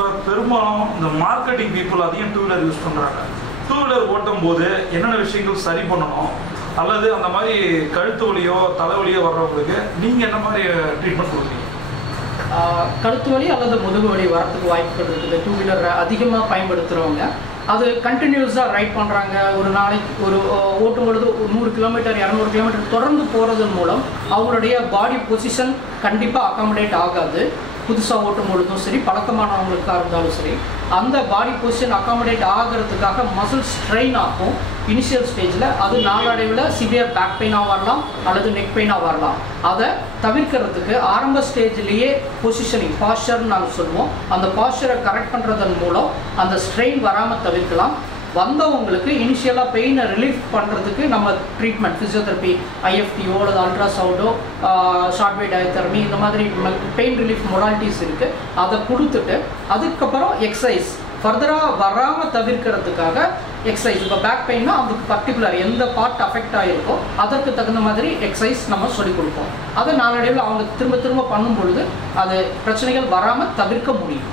இப்போ பெரும்பாலும் இந்த மார்க்கெட்டிங் பீப்புள் அதிகம் டூ வீலர் யூஸ் பண்ணுறாங்க. டூ வீலர் ஓட்டும் போது என்னென்ன விஷயங்கள் சரி பண்ணணும், அல்லது அந்த மாதிரி கழுத்து வலியோ தலைவலியோ வர்றவங்களுக்கு நீங்கள் என்ன மாதிரி ட்ரீட்மெண்ட் கொடுக்குறீங்க? கழுத்து வலி அல்லது முதுகு வலி வரத்துக்கு வாய்ப்புகள் இருக்குது. டூ வீலர் அதிகமாக பயன்படுத்துகிறவங்க அது கண்டினியூஸாக ரைட் பண்ணுறாங்க. ஒரு நாளைக்கு ஒரு ஓட்டும் பொழுது 100 கிலோமீட்டர் 200 கிலோமீட்டர் தொடர்ந்து போகிறதன் மூலம் அவங்களுடைய பாடி பொசிஷன் கண்டிப்பாக அகாமடேட் ஆகாது. புதுசாக ஓட்டும் பொழுதும் சரி, பழக்கமானவங்களுக்காக இருந்தாலும் சரி, அந்த பாடி பொசிஷன் அகாமடேட் ஆகிறதுக்காக மசில் ஸ்ட்ரெயின் ஆகும் இனிஷியல் ஸ்டேஜில். அது நாளடைவில் சிவியர் பேக் பெயினாக வரலாம் அல்லது நெக் பெயினாக வரலாம். அதை தவிர்க்கிறதுக்கு ஆரம்ப ஸ்டேஜ்லேயே பொசிஷனிங் பாஸ்சர்னு நாங்கள் சொல்லுவோம். அந்த பாஸ்சரை கரெக்ட் பண்ணுறதன் மூலம் அந்த ஸ்ட்ரெயின் வராமல் தவிர்க்கலாம். வந்தவங்களுக்கு இனிஷியலாக பெயினை ரிலீஃப் பண்ணுறதுக்கு நம்ம ட்ரீட்மெண்ட் ஃபிசியோதெரப்பி, ஐஎஃப்டிஓ அல்லது அல்ட்ராசவுண்டோ, ஷார்ட் வேவ் டயத்தெரமி, இந்த மாதிரி பெயின் ரிலீஃப் மொடாலிட்டிஸ் இருக்குது. அதை கொடுத்துட்டு அதுக்கப்புறம் எக்ஸசைஸ் ஃபர்தராக வராமல் தவிர்க்கிறதுக்காக எக்ஸசைஸ். இப்போ பேக் பெயின்னா அதுக்கு பர்டிகுலர் எந்த பார்ட் அஃபெக்ட் ஆகிருக்கோ அதற்கு தகுந்த மாதிரி எக்ஸசைஸ் நம்ம சொல்லிக் கொடுப்போம். அதை நாளடைவில் அவங்க திரும்ப திரும்ப பண்ணும் பொழுது அது பிரச்சனைகள் வராமல் தவிர்க்க முடியும்.